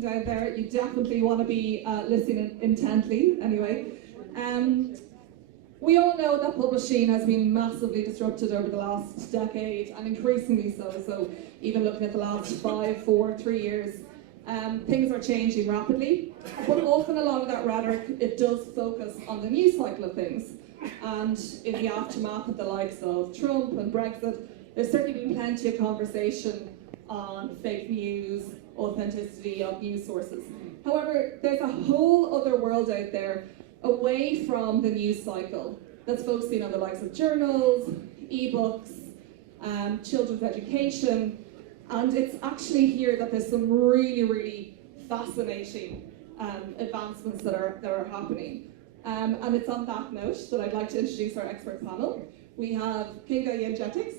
sitting down there, you definitely want to be listening intently anyway. We all know that publishing has been massively disrupted over the last decade, and increasingly so. So even looking at the last 5, 4, 3 years, things are changing rapidly. But often along that rhetoric, it does focus on the news cycle of things. And in the aftermath of the likes of Trump and Brexit, there's certainly been plenty of conversation on fake news, authenticity of news sources. However, there's a whole other world out there away from the news cycle that's focusing on the likes of journals, ebooks, children's education, and it's actually here that there's some really, really fascinating advancements that are happening. And it's on that note that I'd like to introduce our expert panel. We have Kinga Yinjetics.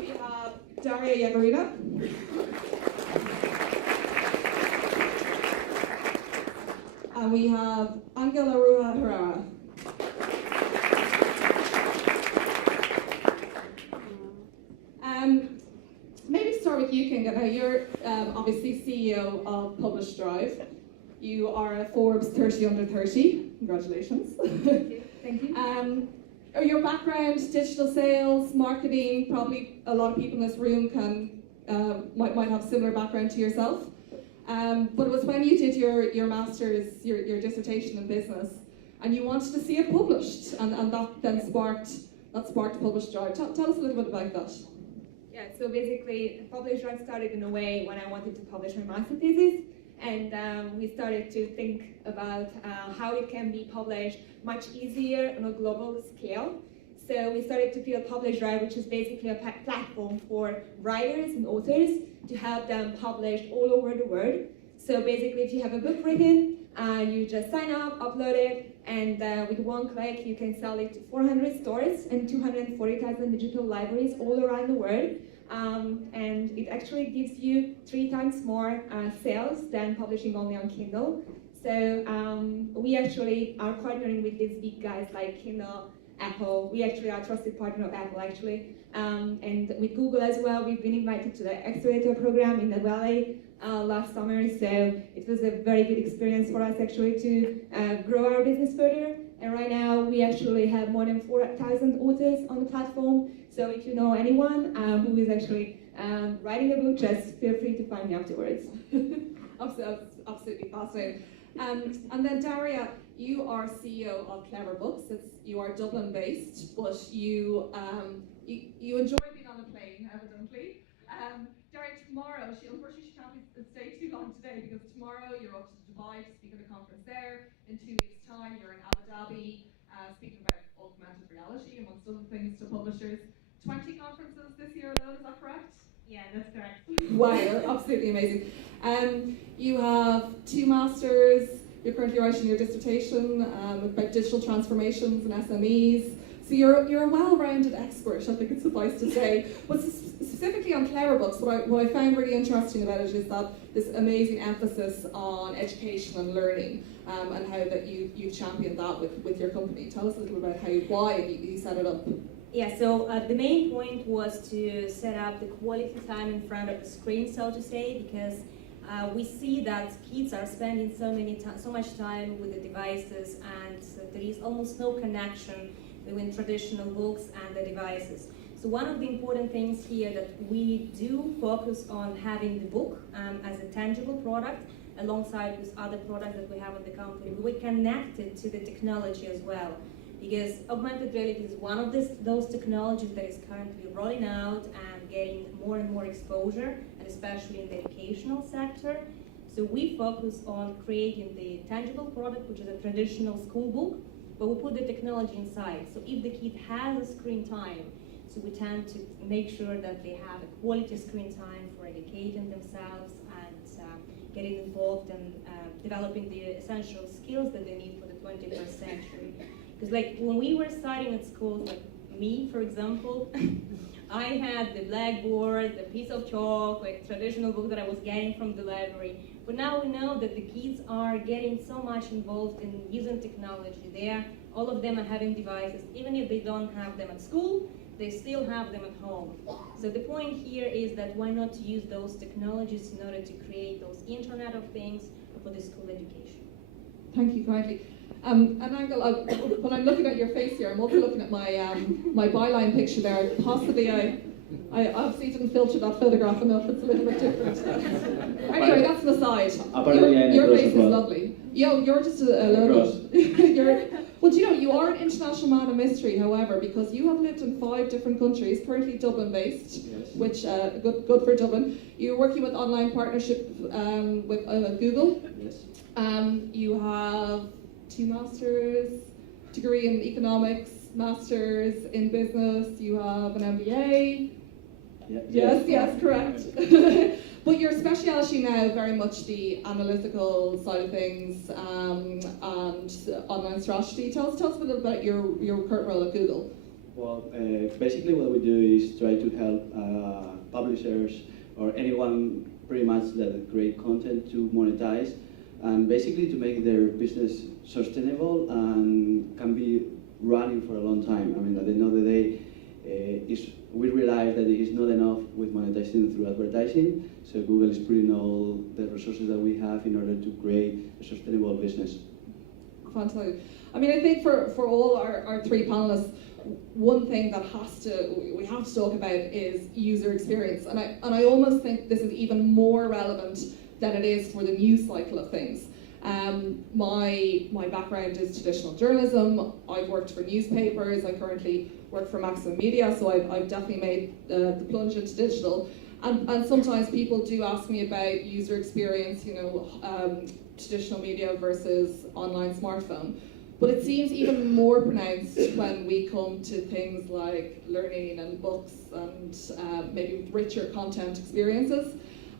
We have Daria Yegorina. And we have Angela Rua Herrera. Maybe start with you, Kinga. Now, you're obviously CEO of Publish Drive. You are a Forbes 30 under 30. Congratulations. Thank you. Your background, digital sales, marketing, probably a lot of people in this room might have similar background to yourself. But it was when you did your master's, your dissertation in business, and you wanted to see it published, and that then sparked Publish Drive. Tell us a little bit about that. Yeah, so basically, Publish Drive started in a way when I wanted to publish my master thesis, and we started to think about how it can be published much easier on a global scale. So we started to build Publish Drive, which is basically a platform for writers and authors to have them published all over the world. So basically, if you have a book written, you just sign up, upload it, and with one click, you can sell it to 400 stores and 240,000 digital libraries all around the world. And it actually gives you 3 times more sales than publishing only on Kindle. So we actually are partnering with these big guys like Kindle, Apple. We actually are a trusted partner of Apple, actually. And with Google as well, we've been invited to the accelerator program in the Valley last summer. So it was a very good experience for us actually to grow our business further. And right now we actually have more than 4,000 authors on the platform. So if you know anyone who is actually writing a book, just feel free to find me afterwards. Absolutely fascinating. And then Daria, you are CEO of Clever Books. You are Dublin based, but you enjoy being on a plane, evidently. Daria, tomorrow, unfortunately she can't stay too long today, because tomorrow you're off to Dubai to speak at a conference there. In 2 weeks' time, you're in Abu Dhabi speaking about augmented reality, amongst other things, to publishers. 20 conferences this year alone, is that correct? Yeah, that's correct. Wow, absolutely amazing. You have 2 masters. You're currently writing your dissertation about digital transformations and SMEs. So you're a well-rounded expert, I think it's suffice to say. But specifically on Clever Books, what I found really interesting about it is that this amazing emphasis on education and learning, and how that you've championed that with your company. Tell us a little about why you set it up. Yeah, so the main point was to set up the quality time in front of the screen, so to say, because we see that kids are spending so much time with the devices, and there is almost no connection between traditional books and the devices. So one of the important things here that we do focus on having the book as a tangible product alongside with other products that we have in the company. We connect it to the technology as well, because augmented reality is one of those technologies that is currently rolling out and getting more and more exposure, and especially in the educational sector. So we focus on creating the tangible product, which is a traditional school book, but we put the technology inside. So if the kid has a screen time, so we tend to make sure that they have a quality screen time for educating themselves and getting involved and developing the essential skills that they need for the 21st century. Because like when we were studying at school, like me, for example, I had the blackboard, the piece of chalk, like traditional book that I was getting from the library. But now we know that the kids are getting so much involved in using technology. All of them are having devices. Even if they don't have them at school, they still have them at home. So the point here is that why not to use those technologies in order to create those Internet of Things for the school education. Thank you kindly. And Angel, when I'm looking at your face here, I'm also looking at my my byline picture there. Possibly I obviously didn't filter that photograph enough. It's a little bit different. Anyway, that's an aside. Your face is lovely. You're just a little bit. Well, do you know, you are an international man of mystery, however, because you have lived in 5 different countries, currently Dublin based, yes. Which good for Dublin. You're working with online partnership with Google. Yes. You have 2 master's degree in economics, master's in business. You have an MBA. Yeah. Yes, correct. But your speciality now very much the analytical side of things and online strategy. Tell us a little about your current role at Google. Well, basically what we do is try to help publishers or anyone pretty much that create content to monetize and basically to make their business sustainable and can be running for a long time. I mean, at the end of the day, we realize that it is not enough with monetizing through advertising, so Google is putting all the resources that we have in order to create a sustainable business. Fantastic. I mean, I think for all our 3 panelists, one thing that we have to talk about is user experience, and I almost think this is even more relevant than it is for the news cycle of things. My background is traditional journalism. I've worked for newspapers. I currently work for Maximum Media, so I've definitely made the plunge into digital. And sometimes people do ask me about user experience, you know, traditional media versus online smartphone. But it seems even more pronounced when we come to things like learning and books and maybe richer content experiences.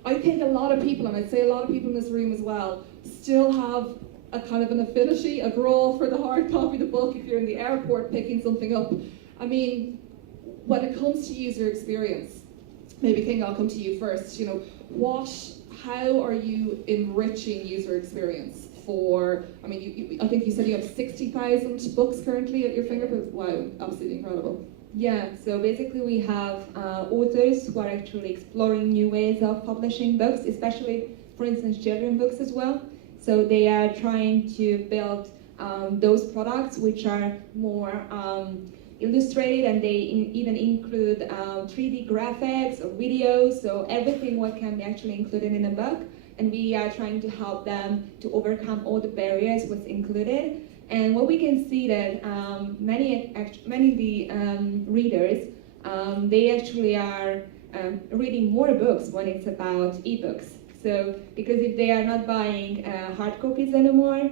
I think a lot of people, and I'd say a lot of people in this room as well, still have a kind of an affinity, a draw for the hard copy of the book if you're in the airport picking something up. I mean, when it comes to user experience, maybe King, I'll come to you first. You know, how are you enriching user experience for, I mean, I think you said you have 60,000 books currently at your fingertips. Wow, absolutely incredible. Yeah, so basically we have authors who are actually exploring new ways of publishing books, especially, for instance, children's books as well. So they are trying to build those products which are more illustrated, and they even include 3D graphics or videos, so everything what can be actually included in a book. And we are trying to help them to overcome all the barriers what's included. And what we can see that many of the readers, they actually are reading more books when it's about ebooks. So because if they are not buying hard copies anymore,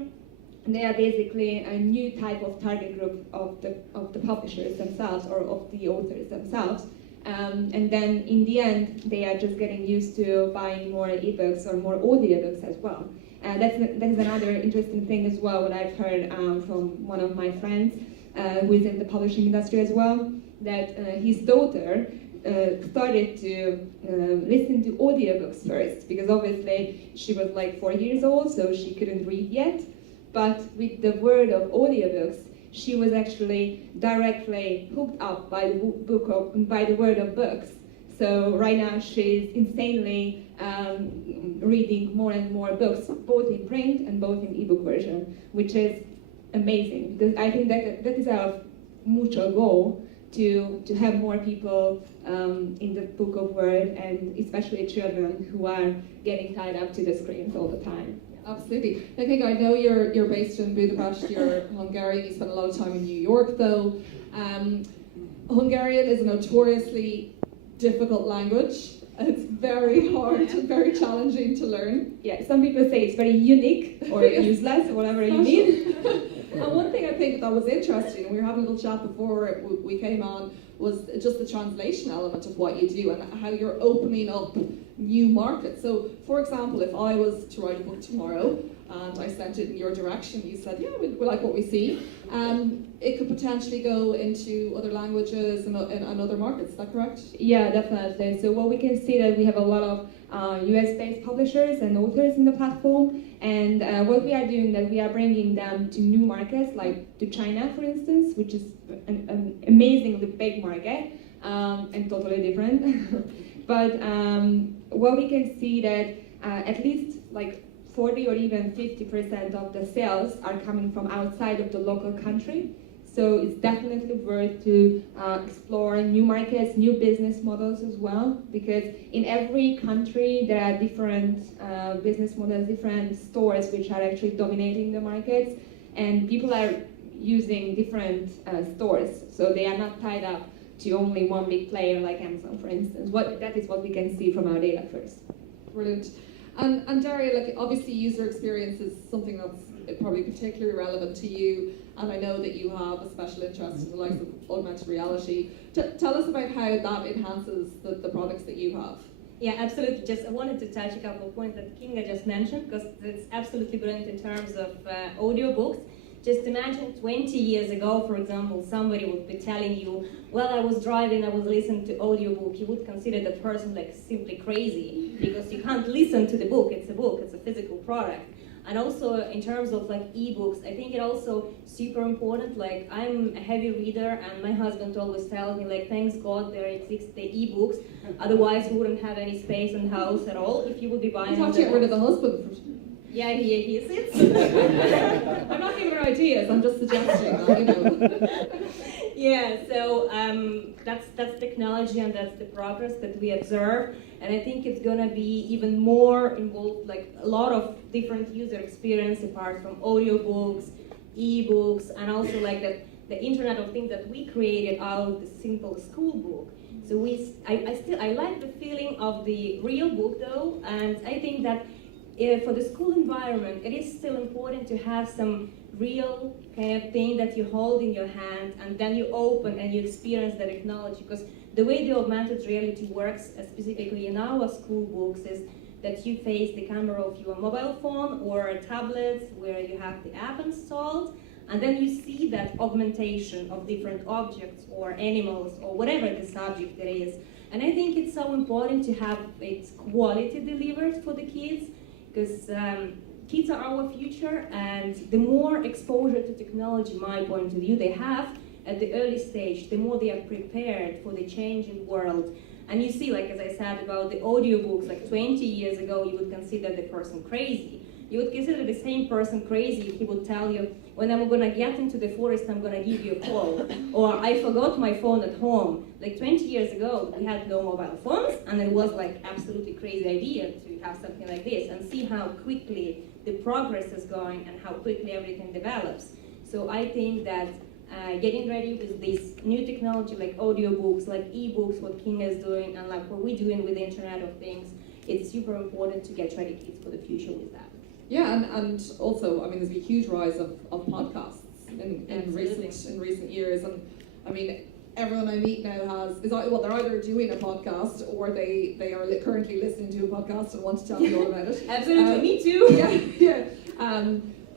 they are basically a new type of target group of the publishers themselves or of the authors themselves. And then in the end, they are just getting used to buying more ebooks or more audiobooks as well. That is another interesting thing as well, what I've heard from one of my friends who is in the publishing industry as well, that his daughter started to listen to audiobooks first, because obviously she was like 4 years old, so she couldn't read yet. But with the word of audiobooks, she was actually directly hooked up by the word of books. So right now she's insanely reading more and more books, both in print and both in ebook version, which is amazing, because I think that is our mutual goal, to have more people in the book of word, and especially children who are getting tied up to the screens all the time. Absolutely. I think I know you're based in Budapest, you're Hungarian, you spend a lot of time in New York though. Hungarian is a notoriously difficult language. It's very hard and very challenging to learn. Yeah, some people say it's very unique or useless or whatever you mean. And one thing I think that was interesting, and we were having a little chat before we came on, was just the translation element of what you do and how you're opening up new markets. So, for example, if I was to write a book tomorrow, and I sent it in your direction. You said, yeah, we like what we see. It could potentially go into other languages and other markets, is that correct? Yeah, definitely. So what we can see that we have a lot of US-based publishers and authors in the platform, and what we are doing that we are bringing them to new markets, like to China, for instance, which is an amazingly big market and totally different. But what we can see that at least like 40 or even 50% of the sales are coming from outside of the local country. So it's definitely worth to explore new markets, new business models as well, because in every country there are different business models, different stores which are actually dominating the markets, and people are using different stores, so they are not tied up to only one big player like Amazon, for instance. That is what we can see from our data first. Brilliant. And Daria, like obviously user experience is something that's probably particularly relevant to you, and I know that you have a special interest in the likes of augmented reality. Tell us about how that enhances the products that you have. Yeah, absolutely. Just I wanted to touch a couple of points that Kinga just mentioned, because it's absolutely brilliant in terms of audiobooks. Just imagine 20 years ago, for example, somebody would be telling you, well, I was driving, I was listening to audiobook. You would consider that person like simply crazy, because you can't listen to the book. It's a physical product. And also in terms of like ebooks, I think it also super important. Like I'm a heavy reader, and my husband always tells me like, thanks God there exists the ebooks. Otherwise you wouldn't have any space in the house at all if you would be buying. You have to get rid of the husband. Yeah, he sits. I'm not giving her ideas, I'm just suggesting that, you know. Yeah, so that's technology, and that's the progress that we observe, and I think it's gonna be even more involved, like a lot of different user experience apart from audiobooks, ebooks, and also like the Internet of Things that we created out of the simple school book. So I like the feeling of the real book though, and I think that for the school environment, it is still important to have some real kind of thing that you hold in your hand, and then you open and you experience the technology. Because the way the augmented reality works, specifically in our school books, is that you face the camera of your mobile phone or a tablet where you have the app installed, and then you see that augmentation of different objects or animals or whatever the subject it is. And I think it's so important to have its quality delivered for the kids, because kids are our future, and the more exposure to technology, my point of view, they have at the early stage, the more they are prepared for the changing world. And you see, like as I said about the audiobooks, like 20 years ago, you would consider the person crazy. You would consider the same person crazy if he would tell you, when I'm gonna get into the forest, I'm gonna give you a call. Or I forgot my phone at home. Like 20 years ago, we had no mobile phones, and it was like absolutely crazy idea to have something like this, and see how quickly the progress is going and how quickly everything develops. So I think that getting ready with this new technology like audiobooks, like ebooks, what Kinga is doing, and like what we're doing with the Internet of Things, it's super important to get ready kids for the future with that. Yeah, and also, I mean, there's been a huge rise of podcasts in recent years, and I mean, everyone I meet now they're either doing a podcast or they are currently listening to a podcast and want to tell me all about it. Absolutely, me too. Yeah.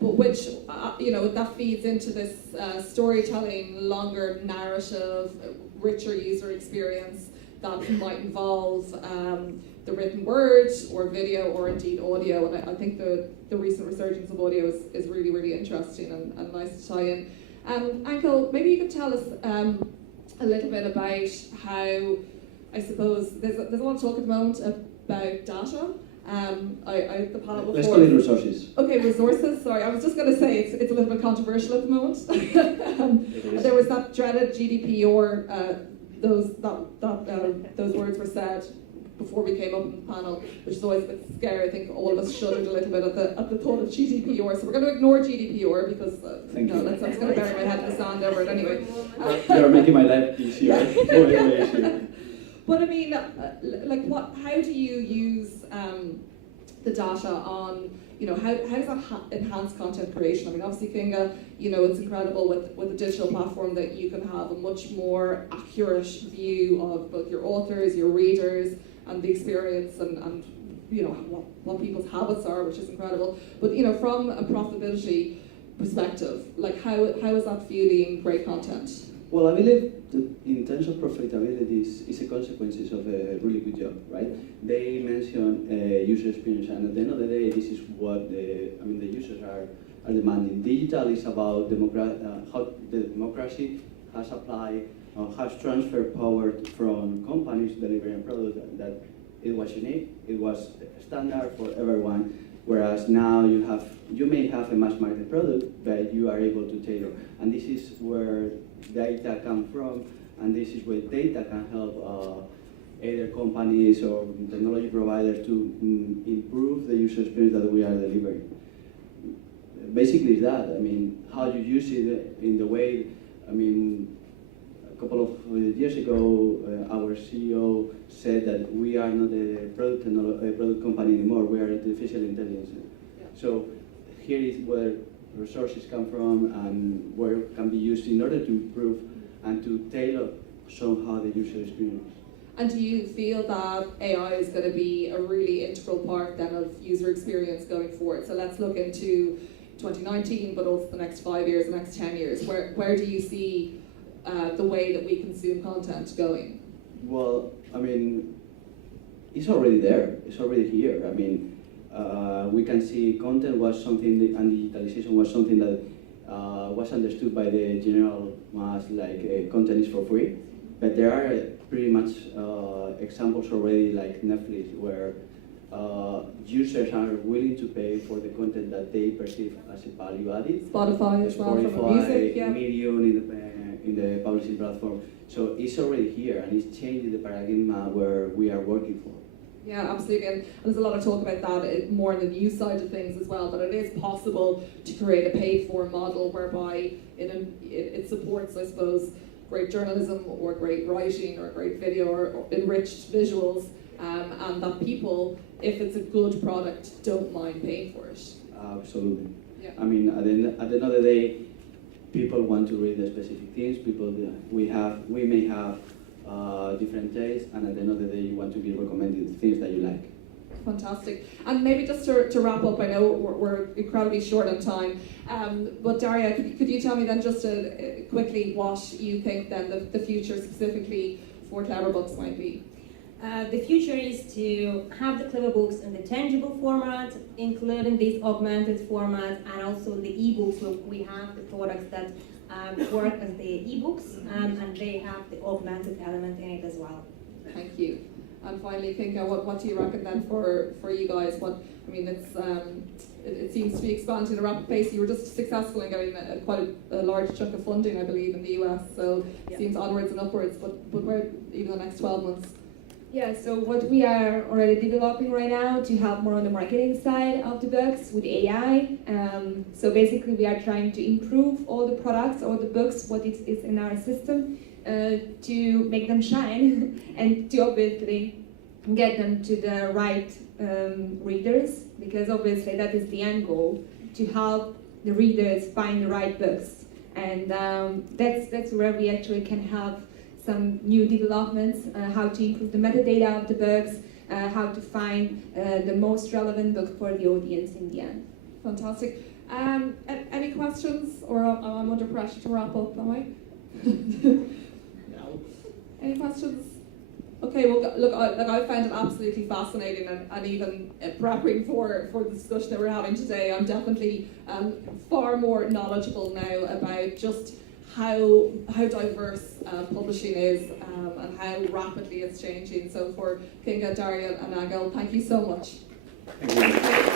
But which that feeds into this storytelling, longer narrative, richer user experience that might involve the written word or video or indeed audio, and I think the recent resurgence of audio is really, really interesting and nice to tie in. Ankel, maybe you could tell us a little bit about how, I suppose, there's a lot of talk at the moment about data. I the panel before. Let's call it resources. Okay, resources. Sorry, I was just going to say it's a little bit controversial at the moment. There was that dreaded GDPR. Those words were said before we came up on the panel, which is always a bit scary. I think all of us shuddered a little bit at the thought of GDPR. So we're going to ignore GDPR because I'm just going to bury my head in the sand over it anyway. You're making my life easier. Way easier. But I mean, how do you use the data on, how does that enhance content creation? I mean, obviously, Kinga, it's incredible with a digital platform that you can have a much more accurate view of both your authors, your readers, and the experience and what people's habits are, which is incredible. But from a profitability perspective, like how is that fueling great content? Well, I believe that in terms of profitability is a consequence of a really good job, right? They mention user experience, and at the end of the day, this is what the users are demanding. Digital is about how the democracy has applied, has transferred power from companies delivering products that it was unique, it was standard for everyone. Whereas now you may have a mass market product, but you are able to tailor, and this is where data come from, and this is where data can help either companies or technology providers to improve the user experience that we are delivering. Basically, it's that. I mean, how you use it in the way. I mean, a couple of years ago, our CEO said that we are not a product company anymore. We are artificial intelligence. Yeah. So here is where resources come from and where it can be used in order to improve and to tailor somehow the user experience. And do you feel that AI is going to be a really integral part then of user experience going forward? So let's look into 2019, but also the next 5 years, the next 10 years. Where do you see the way that we consume content going? Well, I mean, it's already there. It's already here. I mean, we can see content was something, and digitalization was something that was understood by the general mass, like content is for free. But there are pretty much examples already, like Netflix, where users are willing to pay for the content that they perceive as a value added. Spotify as well, from music, yeah. Medium in the publishing platform. So it's already here, and it's changing the paradigm where we are working for. Yeah, absolutely, and there's a lot of talk about that more on the news side of things as well, but it is possible to create a paid-for model whereby it supports, I suppose, great journalism or great writing or great video or enriched visuals, and that people, if it's a good product, don't mind paying for it. Absolutely. Yeah. I mean, at the end of the day, people want to read the specific things. We may have different tastes, and at the end of the day, you want to be recommended things that you like. Fantastic. And maybe just to wrap up, I know we're incredibly short on time, but Daria, could you tell me then just quickly what you think then the future specifically for Clever Books might be? The future is to have the Clever Books in the tangible format, including this augmented format, and also the ebooks. So we have the products that work as the ebooks, and they have the augmented element in it as well. Thank you. And finally, Kinga, what do you reckon then for you guys? It seems to be expanding at a rapid pace. You were just successful in getting quite a large chunk of funding, I believe, in the US. So it seems onwards and upwards. But where even the next 12 months? Yeah, so what we are already developing right now to help more on the marketing side of the books with AI. So basically we are trying to improve all the products, all the books, what is in our system, to make them shine and to obviously get them to the right readers, because obviously that is the end goal, to help the readers find the right books. And that's where we actually can have some new developments, how to improve the metadata of the books, how to find the most relevant book for the audience in the end. Fantastic. Any questions, or I'm under pressure to wrap up, am I? No. Any questions? Okay, well, look, I found it absolutely fascinating, and even prepping for the discussion that we're having today, I'm definitely far more knowledgeable now about just how diverse publishing is and how rapidly it's changing. So for Kinga, Daria and Agil, thank you so much. Thank you.